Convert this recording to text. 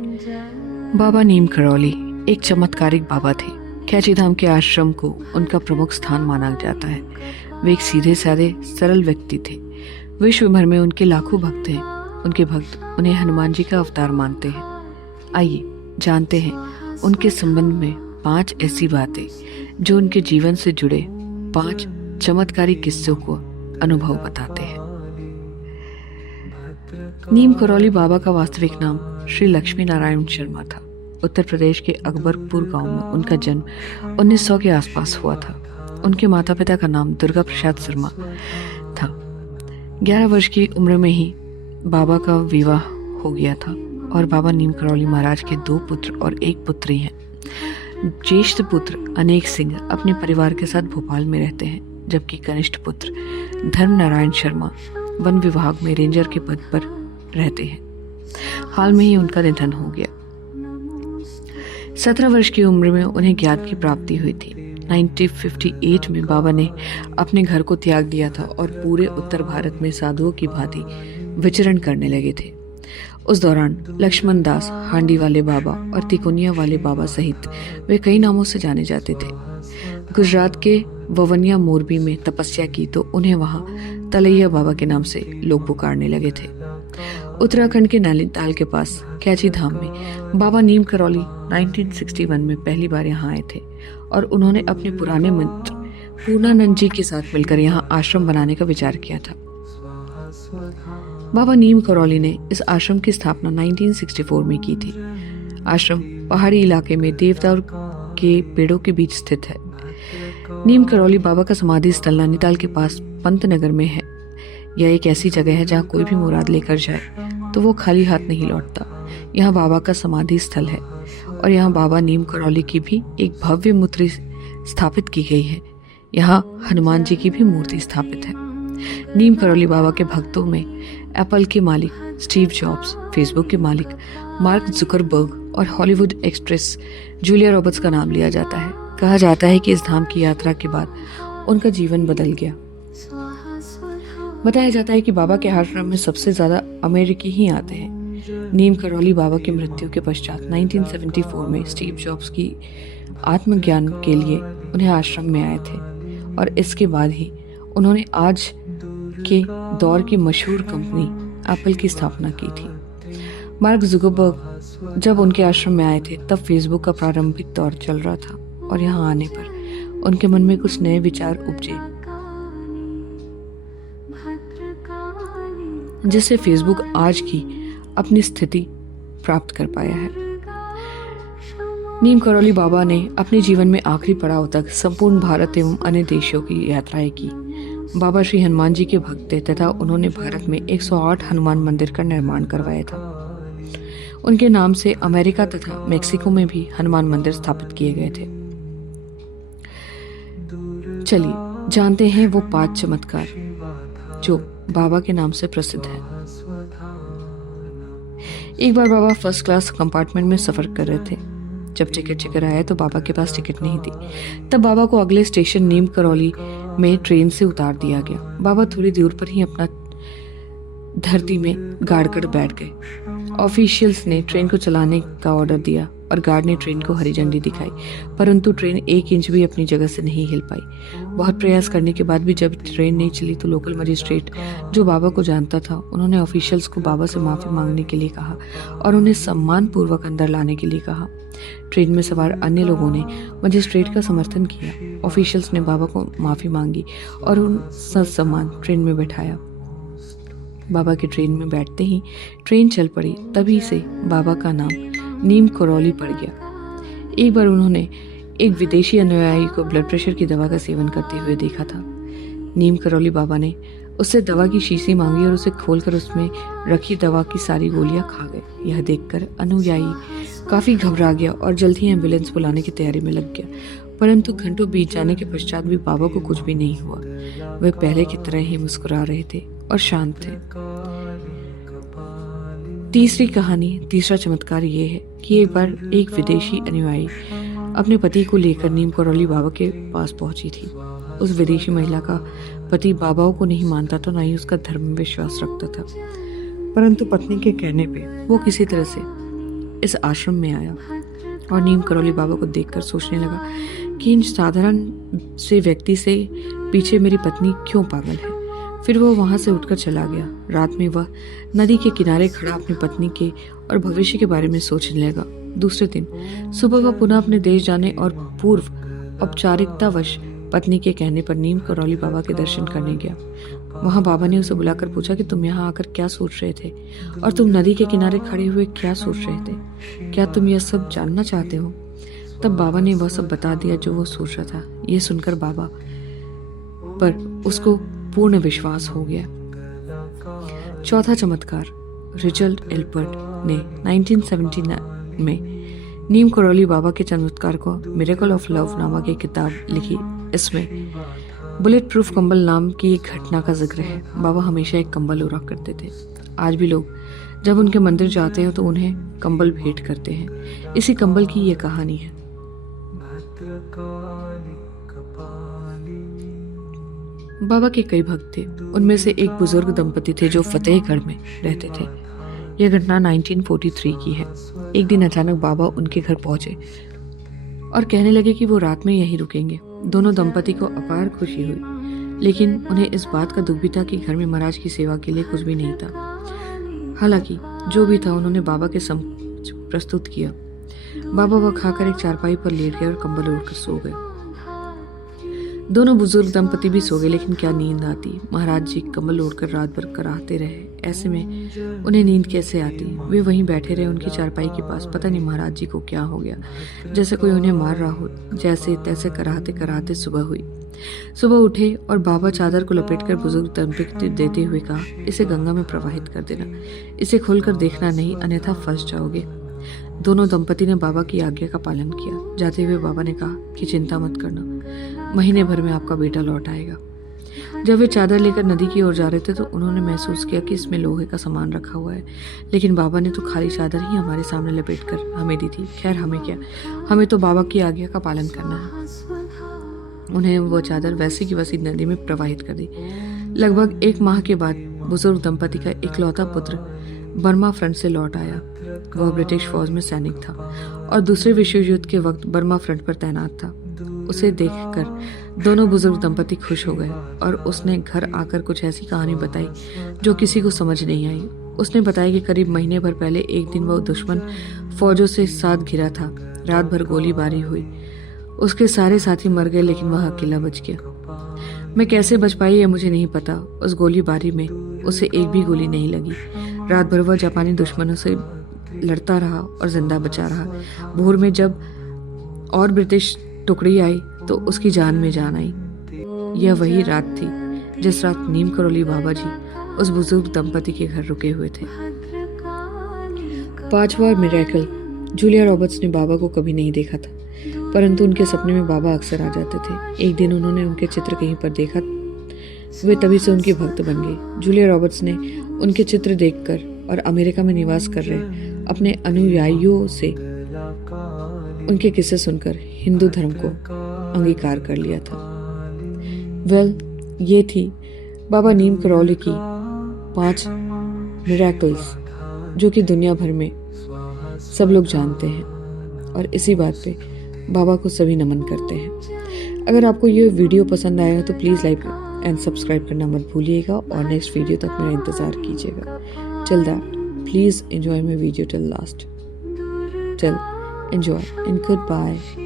बाबा नीम करौली एक चमत्कारिक बाबा थे। कैची धाम के आश्रम को उनका प्रमुख स्थान माना जाता है। वे एक सीधे साधे सरल व्यक्ति थे। विश्व भर में उनके लाखों भक्त हैं। उनके भक्त उन्हें हनुमान जी का अवतार मानते हैं। आइए जानते हैं उनके संबंध में 5 ऐसी बातें जो उनके जीवन से जुड़े 5 चमत्कारिक किस्सों को अनुभव बताते हैं। नीम करौली बाबा का वास्तविक नाम श्री लक्ष्मी नारायण शर्मा था। उत्तर प्रदेश के अकबरपुर गांव में उनका जन्म 1900 के आसपास हुआ था। उनके माता पिता का नाम दुर्गा प्रसाद शर्मा था। 11 वर्ष की उम्र में ही बाबा का विवाह हो गया था और बाबा नीम करौली महाराज के 2 पुत्र और 1 पुत्री हैं। ज्येष्ठ पुत्र अनेक सिंह अपने परिवार के साथ भोपाल में रहते हैं, जबकि कनिष्ठ पुत्र धर्म नारायण शर्मा वन विभाग में रेंजर के पद पर रहते हैं। हाल में ही उनका निधन हो गया। 17 वर्ष की उम्र में उन्हें ज्ञान की प्राप्ति हुई थी। 1958 में बाबा ने अपने घर को त्याग दिया था और पूरे उत्तर भारत में साधुओं की भांति विचरण करने लगे थे। उस दौरान लक्ष्मण दास, हांडी वाले बाबा और तिकोनिया वाले बाबा सहित वे कई नामों से जाने जाते थे। गुजरात के ववनिया मोरबी में तपस्या की तो उन्हें वहां तलैया बाबा के नाम से लोग पुकारने लगे थे। उत्तराखंड के नैनीताल के पास कैची धाम में बाबा नीम करौली 1961 में पहली बार यहाँ आए थे और उन्होंने अपने पुराने मित्र पूर्णानंद जी के साथ मिलकर यहाँ आश्रम बनाने का विचार किया था। बाबा नीम करौली ने इस आश्रम की स्थापना 1964 में की थी। आश्रम पहाड़ी इलाके में देवदार के पेड़ों के बीच स्थित है। नीम करौली बाबा का समाधि स्थल नैनीताल के पास पंतनगर में है। यह एक ऐसी जगह है जहाँ कोई भी मुराद लेकर जाए तो वो खाली हाथ नहीं लौटता। यहाँ बाबा का समाधि स्थल है और यहाँ बाबा नीम करौली की भी एक भव्य मूर्ति स्थापित की गई है। यहाँ हनुमान जी की भी मूर्ति स्थापित है। नीम करौली बाबा के भक्तों में एप्पल के मालिक स्टीव जॉब्स, फेसबुक के मालिक मार्क जुकरबर्ग और हॉलीवुड एक्ट्रेस जूलिया रॉबर्ट्स का नाम लिया जाता है। कहा जाता है कि इस धाम की यात्रा के बाद उनका जीवन बदल गया। बताया जाता है कि बाबा के आश्रम में सबसे ज्यादा अमेरिकी ही आते हैं। नीम करौली बाबा की मृत्यु के पश्चात 1974 में स्टीव जॉब्स की आत्मज्ञान के लिए उन्हें आश्रम में आए थे और इसके बाद ही उन्होंने आज के दौर की मशहूर कंपनी एप्पल की स्थापना की थी। मार्क जुकरबर्ग जब उनके आश्रम में आए थे तब फेसबुक का प्रारंभिक दौर चल रहा था और यहाँ आने पर उनके मन में कुछ नए विचार उपजे, जिससे फेसबुक आज की अपनी स्थिति प्राप्त कर पाया है। नीम करौली बाबा ने अपने जीवन में आखिरी पड़ाव तक संपूर्ण भारत एवं अन्य देशों की यात्राएं की। बाबा श्री हनुमान जी के भक्त थे तथा उन्होंने भारत में 108 हनुमान मंदिर का निर्माण करवाया था। उनके नाम से अमेरिका तथा मेक्सिको में भी हनुमान मंदिर स्थापित किए गए थे। चलिए जानते हैं वो 5 चमत्कार जो बाबा के नाम से प्रसिद्ध है। एक बार बाबा फर्स्ट क्लास कंपार्टमेंट में सफर कर रहे थे। जब टिकट चेकर आया तो बाबा के पास टिकट नहीं थी। तब बाबा को अगले स्टेशन नीम करौली में ट्रेन से उतार दिया गया। बाबा थोड़ी दूर पर ही अपना धरती में गाड़ कर बैठ गए। ऑफिशियल्स ने ट्रेन को चलाने का ऑर्डर दिया और गार्ड ने ट्रेन को हरी झंडी दिखाई, परंतु ट्रेन 1 इंच भी अपनी जगह से नहीं हिल पाई। बहुत प्रयास करने के बाद भी जब ट्रेन नहीं चली तो लोकल मजिस्ट्रेट जो बाबा को जानता था, उन्होंने ऑफिशियल्स को बाबा से माफी मांगने के लिए कहा और उन्हें सम्मान पूर्वक अंदर लाने के लिए कहा। ट्रेन में सवार अन्य लोगों ने मजिस्ट्रेट का समर्थन किया। ऑफिशियल्स ने बाबा को माफी मांगी और उन ससम्मान ट्रेन में बैठाया। बाबा के ट्रेन में बैठते ही ट्रेन चल पड़ी। तभी से बाबा का नाम नीम करौली पड़ गया। एक बार उन्होंने एक विदेशी अनुयायी को ब्लड प्रेशर की दवा का सेवन करते हुए देखा था। नीम करौली बाबा ने उससे दवा की शीशी मांगी और उसे खोलकर उसमें रखी दवा की सारी गोलियां खा गए। यह देखकर अनुयायी काफी घबरा गया और जल्द ही एम्बुलेंस बुलाने की तैयारी में लग गया, परंतु घंटों बीत जाने के पश्चात भी बाबा को कुछ भी नहीं हुआ। वे पहले की तरह ही मुस्कुरा रहे थे और शांत थे। तीसरा चमत्कार ये है कि एक बार एक विदेशी अनुयायी अपने पति को लेकर नीम करौली बाबा के पास पहुंची थी। उस विदेशी महिला का पति बाबाओं को नहीं मानता था, ना ही उसका धर्म में विश्वास रखता था, परंतु पत्नी के कहने पे वो किसी तरह से इस आश्रम में आया और नीम करौली बाबा को देखकर सोचने लगा कि इन साधारण से व्यक्ति से पीछे मेरी पत्नी क्यों पागल है। फिर वह वहां से उठकर चला गया। रात में वह नदी के किनारे खड़ा अपनी पत्नी के और भविष्य के बारे में सोचने लगा। दूसरे दिन सुबह वह पुनः अपने देश जाने और पूर्व औपचारिकतावश पत्नी के कहने पर नीम करौली बाबा के दर्शन करने गया। वहां बाबा ने उसे बुलाकर पूछा कि तुम यहाँ आकर क्या सोच रहे थे और तुम नदी के किनारे खड़े हुए क्या सोच रहे थे, क्या तुम यह सब जानना चाहते हो? तब बाबा ने वह सब बता दिया जो वो सोच रहा था। यह सुनकर बाबा पर उसको पूर्ण विश्वास हो गया। चौथा चमत्कार। रिचर्ड एल्पर्ट ने 1979 में नीम करौली बाबा के चमत्कार को मिरेकल ऑफ लव नामक एक किताब लिखी। इसमें बुलेट प्रूफ कंबल नाम की एक घटना का जिक्र है। बाबा हमेशा एक कंबल ओढ़ा करते थे। आज भी लोग जब उनके मंदिर जाते हैं तो उन्हें कंबल भेंट करते हैं। इसी कंबल की ये कहानी है। बाबा के कई भक्त थे। उनमें से एक बुजुर्ग दंपति थे जो फतेहगढ़ में रहते थे। यह घटना 1943 की है। एक दिन अचानक बाबा उनके घर पहुंचे और कहने लगे कि वो रात में यहीं रुकेंगे। दोनों दंपति को अपार खुशी हुई, लेकिन उन्हें इस बात का दुख भी था कि घर में महाराज की सेवा के लिए कुछ भी नहीं था। हालांकि जो भी था उन्होंने बाबा के समक्ष प्रस्तुत किया। बाबा वह खाकर एक चारपाई पर लेट गए और कंबल ओढ़कर सो गए। दोनों बुजुर्ग दंपति भी सो गए, लेकिन क्या नींद आती। महाराज जी कंबल ओढ़कर रात भर कराहते रहे। ऐसे में उन्हें नींद कैसे आती? वे वहीं बैठे रहे उनकी चारपाई के पास। पता नहीं महाराज जी को क्या हो गया, जैसे कोई उन्हें मार रहा हो। जैसे तैसे कराहते कराहते सुबह हुई। सुबह उठे और बाबा चादर को लपेटकर बुजुर्ग दंपति देते हुए कहा, इसे गंगा में प्रवाहित कर देना, इसे खोलकर देखना नहीं, अन्यथा फंस जाओगे। दोनों दंपति ने बाबा की आज्ञा का पालन किया। जाते हुए बाबा ने कहा कि चिंता मत करना, महीने भर में आपका बेटा लौट आएगा। जब वे चादर लेकर नदी की ओर जा रहे थे तो उन्होंने महसूस किया कि इसमें लोहे का सामान रखा हुआ है, लेकिन बाबा ने तो खाली चादर ही हमारे सामने लपेटकर हमें दी थी। खैर हमें क्या, हमें तो बाबा की आज्ञा का पालन करना है। उन्हें वो चादर वैसी की वैसी नदी में प्रवाहित कर दी। लगभग 1 माह के बाद बुजुर्ग दंपति का इकलौता पुत्र बर्मा फ्रंट से लौट आया। वह ब्रिटिश फौज में सैनिक था और दूसरे विश्व युद्ध के वक्त बर्मा फ्रंट पर तैनात था। उसे देखकर दोनों बुजुर्ग दंपति खुश हो गए और उसने घर आकर कुछ ऐसी कहानी बताई जो किसी को समझ नहीं आई। उसने बताया कि करीब महीने भर पहले एक दिन वह दुश्मन फौजों से साथ घिरा था। रात भर गोलीबारी हुई। उसके सारे साथी मर गए, लेकिन वह अकेला बच गया। मैं कैसे बच पाई यह मुझे नहीं पता। उस गोलीबारी में उसे एक भी गोली नहीं लगी। रात भर वह जापानी दुश्मनों से लड़ता रहा और जिंदा बचा रहा। भोर में जब और ब्रिटिश टुकड़ी आई तो उसकी जान में जान आई। यह वही रात थी जिस रात नीम करौली बाबा जी उस बुजुर्ग दंपति के घर रुके हुए थे। 5वां मिरेकल। जूलिया रॉबर्ट्स ने बाबा को कभी नहीं देखा था, परंतु उनके सपने में बाबा अक्सर आ जाते थे। एक दिन उन्होंने उनके चित्र कहीं पर देखा। वे तभी से उनकी भक्त बन गई। जूलिया रॉबर्ट्स ने उनके चित्र देखकर और अमेरिका में निवास कर रहे अपने अनुयायियों से उनके किस्से सुनकर हिंदू धर्म को अंगीकार कर लिया था। ये थी बाबा नीम करौली की 5 मिरेकल्स, जो कि दुनिया भर में सब लोग जानते हैं और इसी बात पे बाबा को सभी नमन करते हैं। अगर आपको ये वीडियो पसंद आया तो प्लीज़ लाइक एंड सब्सक्राइब करना मत भूलिएगा और नेक्स्ट वीडियो तक मेरा इंतज़ार कीजिएगा। Till that, please enjoy my video till last. Till enjoy and goodbye.